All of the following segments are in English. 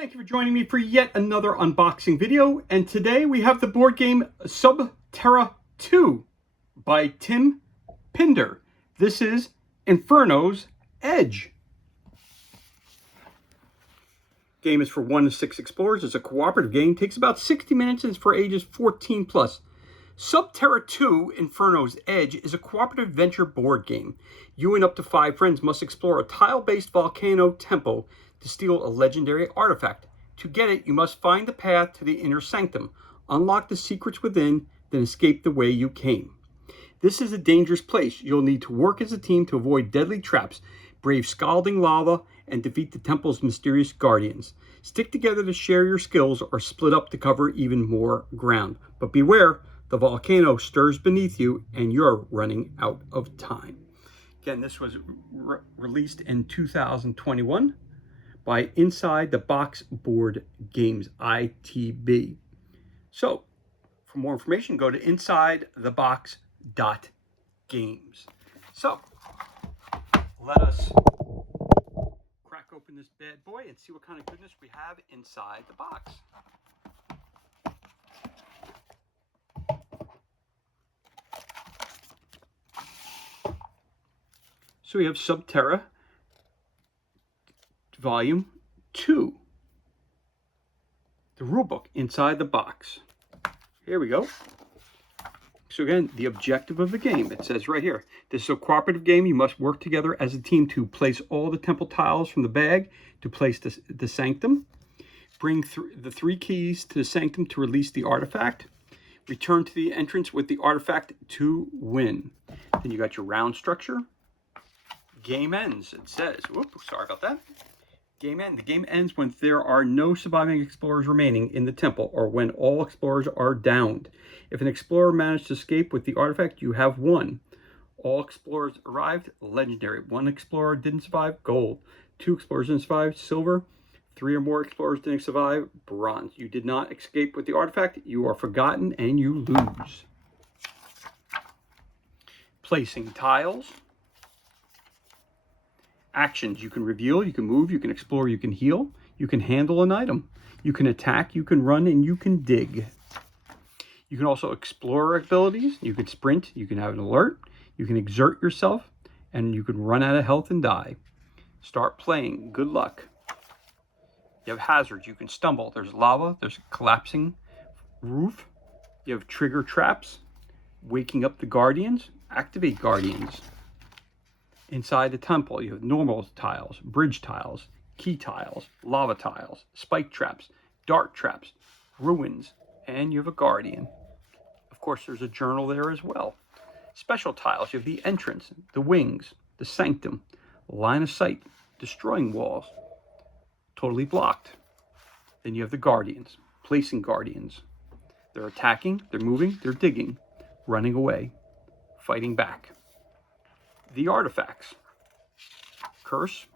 Thank you for joining me for yet another unboxing video, and today we have the board game Terra 2 by Tim Pinder. This is Inferno's Edge. Game is for 1 to 6 explorers. It's a cooperative game, takes about 60 minutes, and is for ages 14 plus. Terra 2 Inferno's Edge is a cooperative adventure board game. You and up to 5 friends must explore a tile-based volcano temple to steal a legendary artifact. To get it, you must find the path to the inner sanctum, unlock the secrets within, then escape the way you came. This is a dangerous place. You'll need to work as a team to avoid deadly traps, brave scalding lava, and defeat the temple's mysterious guardians. Stick together to share your skills or split up to cover even more ground. But beware, the volcano stirs beneath you and you're running out of time. Again, this was released in 2021 by Inside the Box Board Games, ITB. So, for more information, go to insidethebox.games. So, let us crack open this bad boy and see what kind of goodness we have inside the box. So we have Terra Volume 2. The rulebook inside the box. Here we go. So again, the objective of the game, it says right here, this is a cooperative game. You must work together as a team to place all the temple tiles from the bag to place the sanctum. Bring the 3 keys to the sanctum to release the artifact. Return to the entrance with the artifact to win. Then you got your round structure. Game ends, it says. Whoops, sorry about that. Game end. The game ends when there are no surviving explorers remaining in the temple or when all explorers are downed. If an explorer managed to escape with the artifact, you have won. All explorers arrived, legendary. 1 explorer didn't survive, gold. 2 explorers didn't survive, silver. 3 or more explorers didn't survive, bronze. You did not escape with the artifact, you are forgotten and you lose. Placing tiles. Actions. You can reveal, you can move, you can explore, you can heal, you can handle an item, you can attack, you can run, and you can dig. You can also explore abilities. You can sprint, you can have an alert, you can exert yourself, and you can run out of health and die. Start playing. Good luck. You have hazards. You can stumble. There's lava, there's a collapsing roof. You have trigger traps, waking up the guardians, activate guardians. Inside the temple, you have normal tiles, bridge tiles, key tiles, lava tiles, spike traps, dart traps, ruins, and you have a guardian. Of course, there's a journal there as well. Special tiles, you have the entrance, the wings, the sanctum, line of sight, destroying walls, totally blocked. Then you have the guardians, placing guardians. They're attacking, they're moving, they're digging, running away, fighting back. The artifacts. Curse.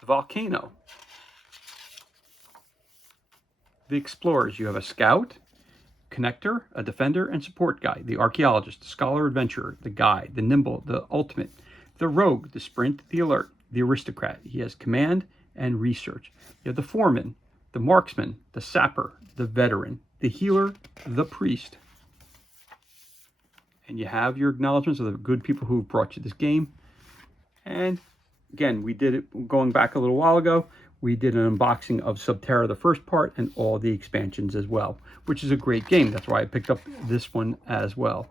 The volcano. The explorers. You have a scout, connector, a defender, and support guy. The archaeologist, the scholar adventurer, the guide, the nimble, the ultimate, the rogue, the sprint, the alert, the aristocrat. He has command and research. You have the foreman, the marksman, the sapper, the veteran, the healer, the priest. And you have your acknowledgments of the good people who brought you this game. And again, we did it going back a little while ago. We did an unboxing of Terra, the first part, and all the expansions as well, which is a great game. That's why I picked up this one as well.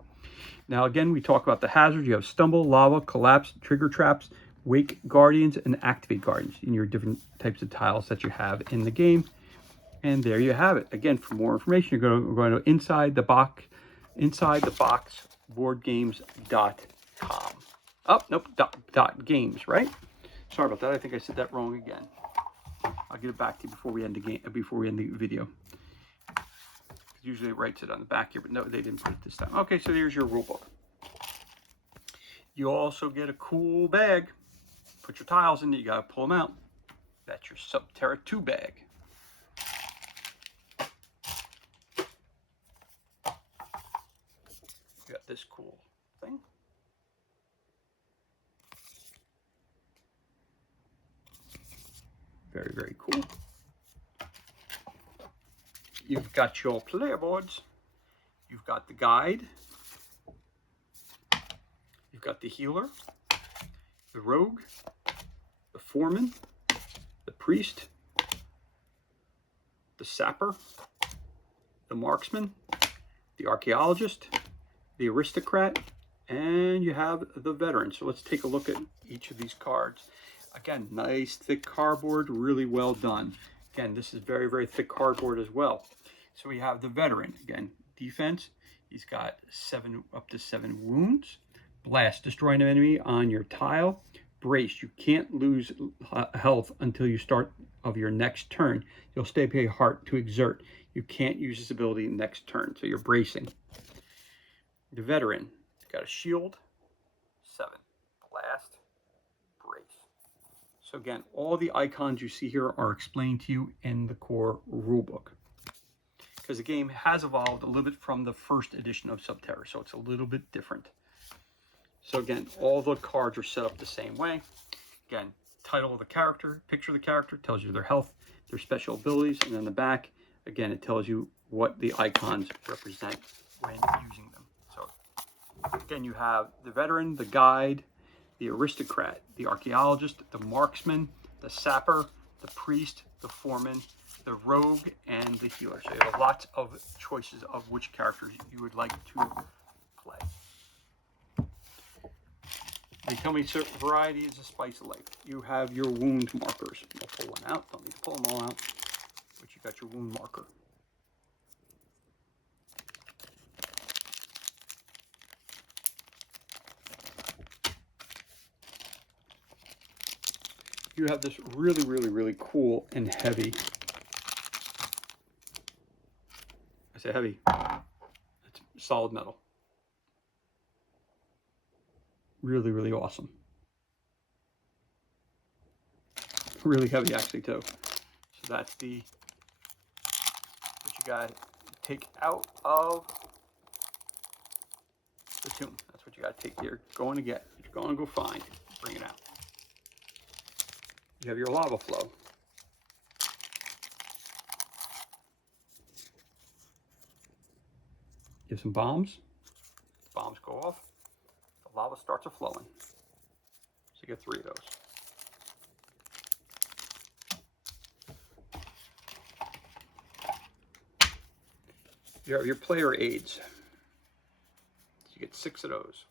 Now, again, we talk about the hazards. You have stumble, lava, collapse, trigger traps, wake guardians, and activate guardians in your different types of tiles that you have in the game. And there you have it. Again, for more information, you're going to insidetheboxboardgames.com. Oh, nope, .games, right? Sorry about that. I think I said that wrong again. I'll get it back to you before we end the video. Usually it writes it on the back here, but no, they didn't put it this time. Okay, so here's your rule book. You also get a cool bag. Put your tiles in it. You got to pull them out. That's your Terra 2 bag. You got this cool thing. Very, very cool. you've got your player boards. You've got the guide. You've got the healer, the rogue, the foreman, the priest, the sapper, the marksman, the archaeologist, the aristocrat, and you have the veteran. So let's take a look at each of these cards. Again, nice thick cardboard, really well done. Again, this is very, very thick cardboard as well. So we have the veteran. Again, defense. He's got up to 7 wounds. Blast, destroy an enemy on your tile. Brace, you can't lose health until you start of your next turn. You'll stay pay heart to exert. You can't use this ability next turn, so you're bracing. The veteran, got a shield, 7. Blast, brace. So again, all the icons you see here are explained to you in the core rulebook. Because the game has evolved a little bit from the first edition of Terra, so it's a little bit different. So again, all the cards are set up the same way. Again, title of the character, picture of the character, tells you their health, their special abilities, and then the back, again, it tells you what the icons represent when using them. So again, you have the veteran, the guide, the aristocrat, the archaeologist, the marksman, the sapper, the priest, the foreman, the rogue, and the healer. So you have lots of choices of which characters you would like to play. They tell me certain variety is a spice of life. You have your wound markers. I'll pull one out. Don't need to pull them all out. But you got your wound marker. You have this really, really, really cool and heavy. I say heavy. It's solid metal. Really, really awesome. Really heavy, actually, too. So that's what you got to take out of the tomb. That's what you got to take here. Going to get. You're going to go find. Bring it out. You have your lava flow. You have some bombs. Bombs go off. The lava starts flowing. So you get 3 of those. You have your player aids. So you get 6 of those.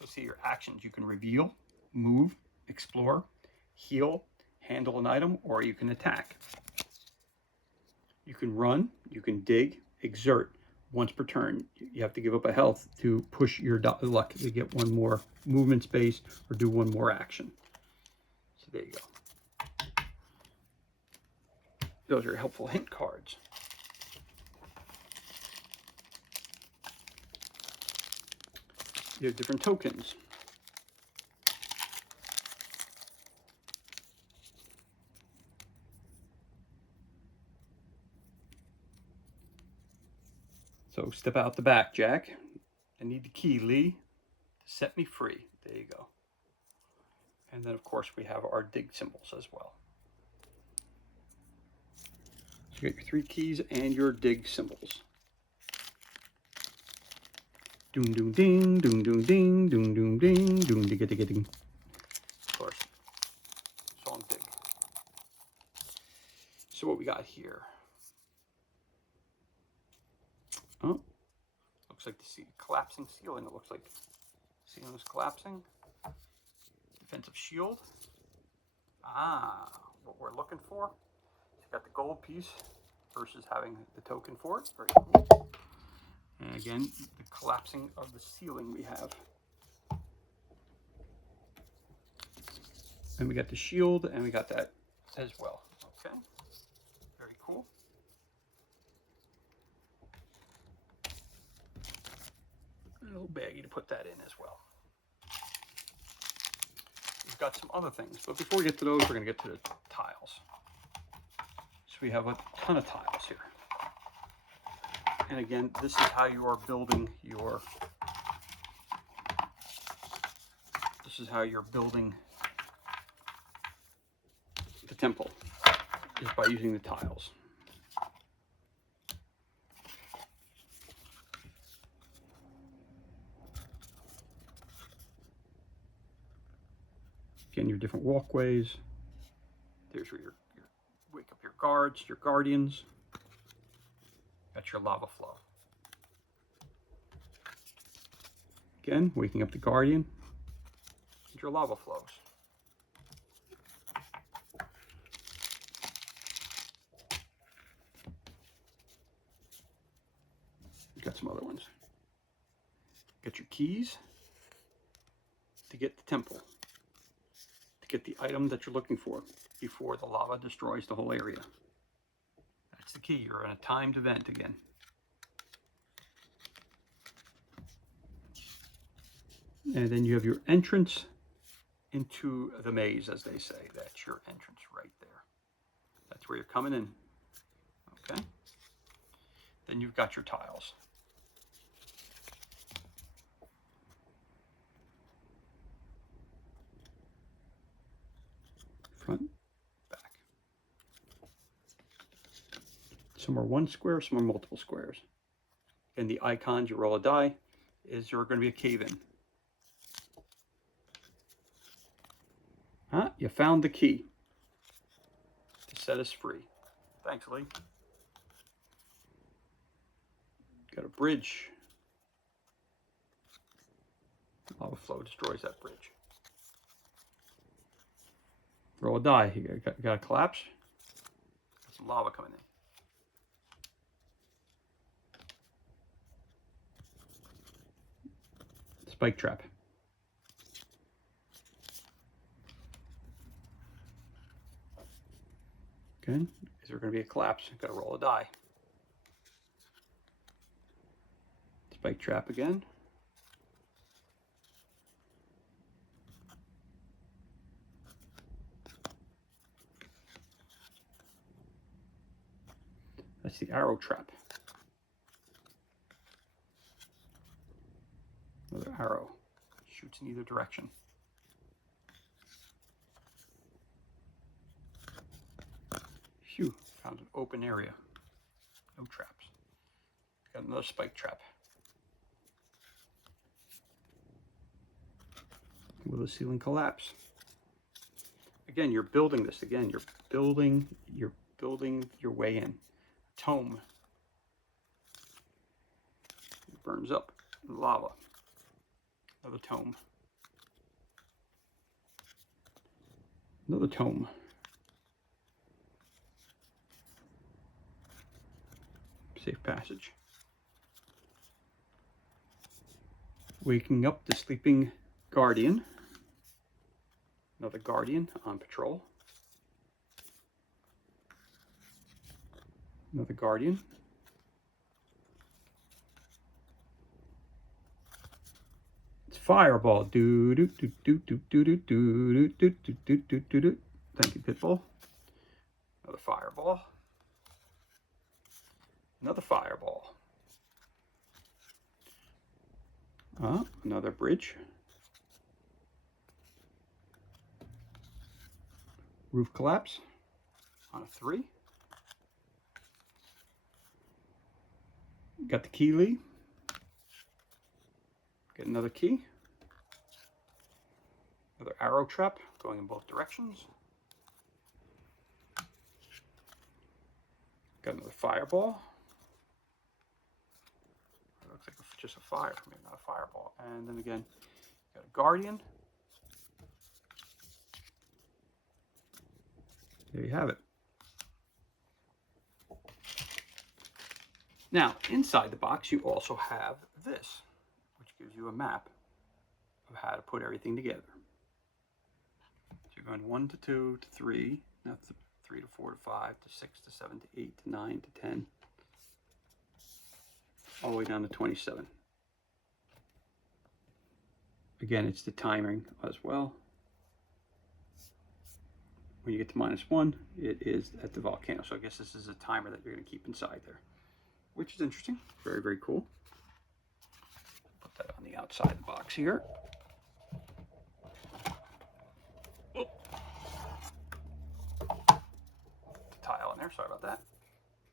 So see your actions. You can reveal, move, explore, heal, handle an item, or you can attack. You can run, you can dig, exert. Once per turn, you have to give up a health to push your luck to get 1 more movement space or do 1 more action. So there you go. Those are helpful hint cards. You have different tokens. So step out the back, Jack. I need the key, Lee, to set me free. There you go. And then, of course, we have our dig symbols as well. So you get your 3 keys and your dig symbols. Doom, doom, ding, doom, doom, ding, doom, doom, ding, doom, digga, digga, ding. Of course, song dig. So what we got here? Oh, looks like the collapsing ceiling. It looks like the ceiling is collapsing. Defensive shield. Ah, what we're looking for. It's got the gold piece versus having the token for it. Very cool. And again, the collapsing of the ceiling we have. And we got the shield, and we got that as well. Okay, very cool. A little baggie to put that in as well. We've got some other things, but before we get to those, we're going to get to the tiles. So we have a ton of tiles here. And again, this is how you are building your, the temple, is by using the tiles. Again, your different walkways. There's where your wake up your guards, your guardians. That's your lava flow. Again, waking up the guardian. And your lava flows. Got some other ones. Get your keys to get the temple, to get the item that you're looking for before the lava destroys the whole area. That's the key. You're in a timed event again. And then you have your entrance into the maze, as they say. That's your entrance right there. That's where you're coming in. Okay. Then you've got your tiles. Front, back. Some are one square, some are multiple squares. And the icons, you roll a die, is there going to be a cave in. Huh? You found the key to set us free. Thanks, Lee. Got a bridge. Lava flow destroys that bridge. Roll a die. You got a collapse. Got some lava coming in. Spike trap. Okay. Is there going to be a collapse? Got to roll a die. Spike trap again. That's the arrow trap. Another arrow. Shoots in either direction. Phew, found an open area. No traps. Got another spike trap. Will the ceiling collapse? Again, you're building this. Again, you're building your way in. Tome. It burns up. Lava. Another tome. Another tome. Safe passage. Waking up the sleeping guardian. Another guardian on patrol. Another guardian. It's fireball. Do do do do do do do do do do do do do do. Thank you, Pitbull. Another fireball. Another fireball. Another bridge. Roof collapse on a 3. Got the key, Lee. Get another key. Another arrow trap going in both directions. Got another fireball. It looks like just a fire, maybe not a fireball. And then again, got a guardian. There you have it. Now, inside the box, you also have this, which gives you a map of how to put everything together. So you're going 1 to 2 to 3, that's 3 to 4 to 5 to 6 to 7 to 8 to 9 to 10, all the way down to 27. Again, it's the timing as well. When you get to -1, it is at the volcano. So I guess this is a timer that you're going to keep inside there, which is interesting. Very, very cool. Put that on the outside of the box here. Oh. Tile in there, sorry about that.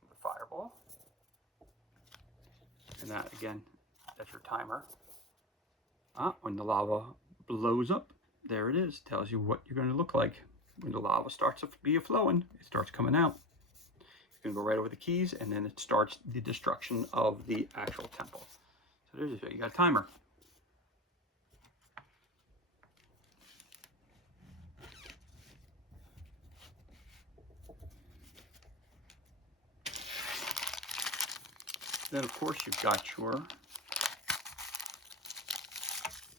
The fireball. And that, again, that's your timer. When the lava blows up, there it is. Tells you what you're going to look like when the lava starts to be flowing. It starts coming out. It's going to go right over the keys, and then it starts the destruction of the actual temple. So there's it. You got a timer. Then, of course, you've got your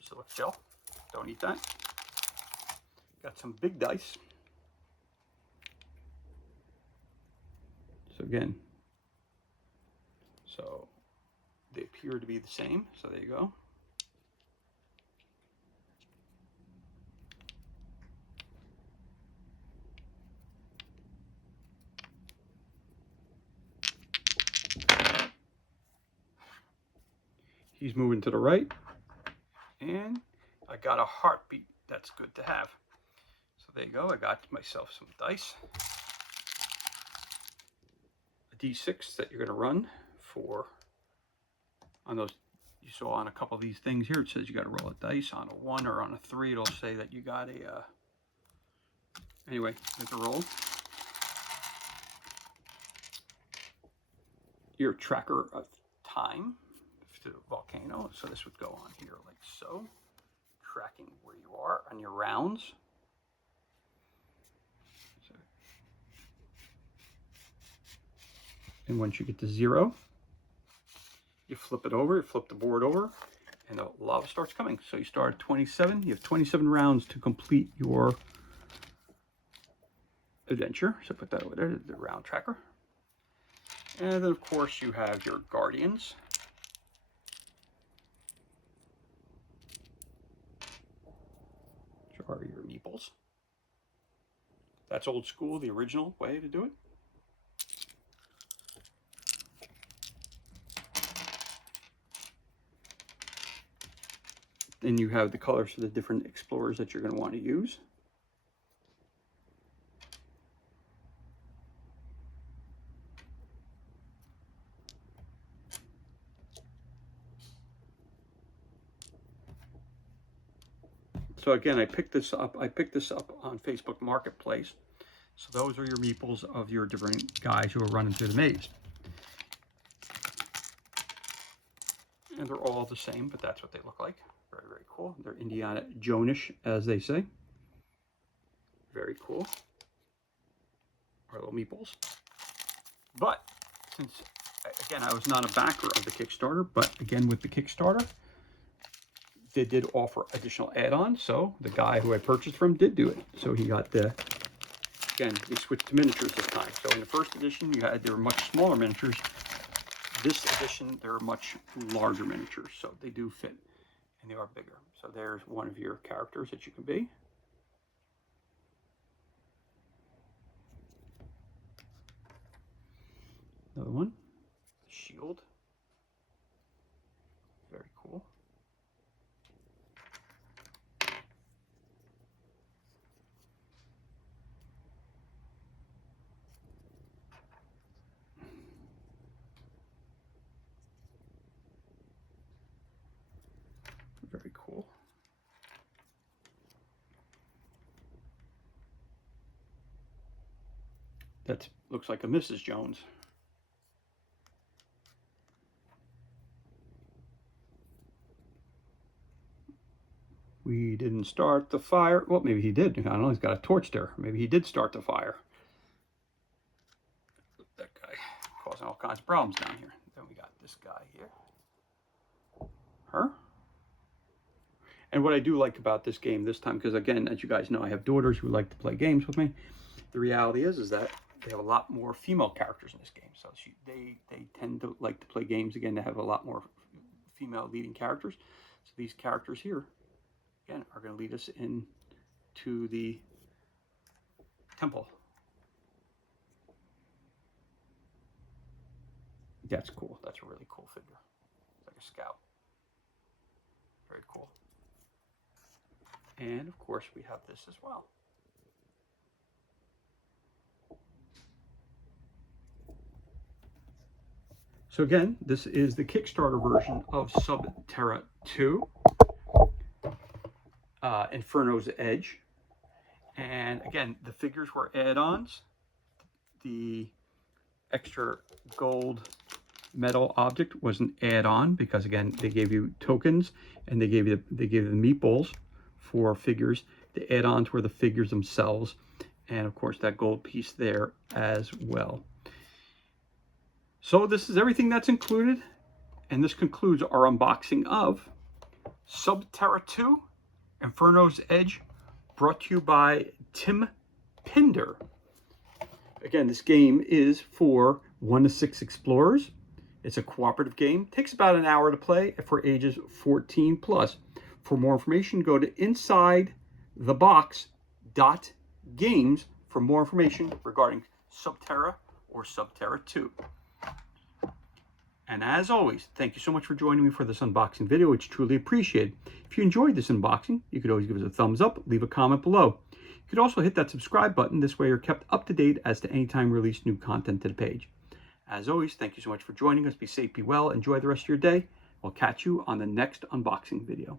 silica gel. Don't eat that. Got some big dice. So again, so they appear to be the same. So there you go. He's moving to the right. And I got a heartbeat. That's good to have. So there you go. I got myself some dice. A D6 that you're going to run for, on those, you saw on a couple of these things here, it says you got to roll a dice on a 1 or on a 3. It'll say that you got a, anyway, there's a roll. Your tracker of time to the volcano. So this would go on here like so, tracking where you are on your rounds. So, and once you get to 0, you flip it over, you flip the board over, and the lava starts coming. So you start at 27. You have 27 rounds to complete your adventure. So put that over there, the round tracker. And then, of course, you have your guardians. Which are your meeples. That's old school, the original way to do it. Then you have the colors for the different explorers that you're going to want to use. So again, I picked this up on Facebook Marketplace. So those are your meeples of your different guys who are running through the maze. And they're all the same, but that's what they look like. Very, very cool. They're Indiana Jones-ish, as they say. Very cool. Our little meeples. But since, again, I was not a backer of the Kickstarter, but again, with the Kickstarter, they did offer additional add-ons. So the guy who I purchased from did do it. So he got the, again, we switched to miniatures this time. So in the first edition, they were much smaller miniatures. This edition, they're much larger miniatures. So they do fit and they are bigger. So there's one of your characters that you can be. Another one, shield. Very cool. Very cool. That looks like a Mrs. Jones. We didn't start the fire. Well, maybe he did. I don't know. He's got a torch there. Maybe he did start the fire. That guy causing all kinds of problems down here. Then we got this guy here. Her. And what I do like about this game this time, because again, as you guys know, I have daughters who like to play games with me. The reality is that they have a lot more female characters in this game. So they tend to like to play games, again, that have a lot more female leading characters. So these characters here, again, are going to lead us into the temple. That's cool. That's a really cool figure. It's like a scout. Very cool. And of course, we have this as well. So again, this is the Kickstarter version of Terra 2. Inferno's Edge. And again, the figures were add-ons. The extra gold metal object was an add-on because again they gave you tokens and they gave you the meatballs for figures. The add-ons were the figures themselves, and of course that gold piece there as well. So this is everything that's included, and this concludes our unboxing of Terra 2 Inferno's Edge, brought to you by Tim Pinder. Again, this game is for 1 to 6 explorers. It's a cooperative game. Takes about an hour to play for ages 14 plus. For more information, go to insidethebox.games for more information regarding Terra or Terra 2. And as always, thank you so much for joining me for this unboxing video. It's truly appreciated. If you enjoyed this unboxing, you could always give us a thumbs up, leave a comment below. You could also hit that subscribe button. This way you're kept up to date as to any time we release new content to the page. As always, thank you so much for joining us. Be safe, be well, enjoy the rest of your day. We'll catch you on the next unboxing video.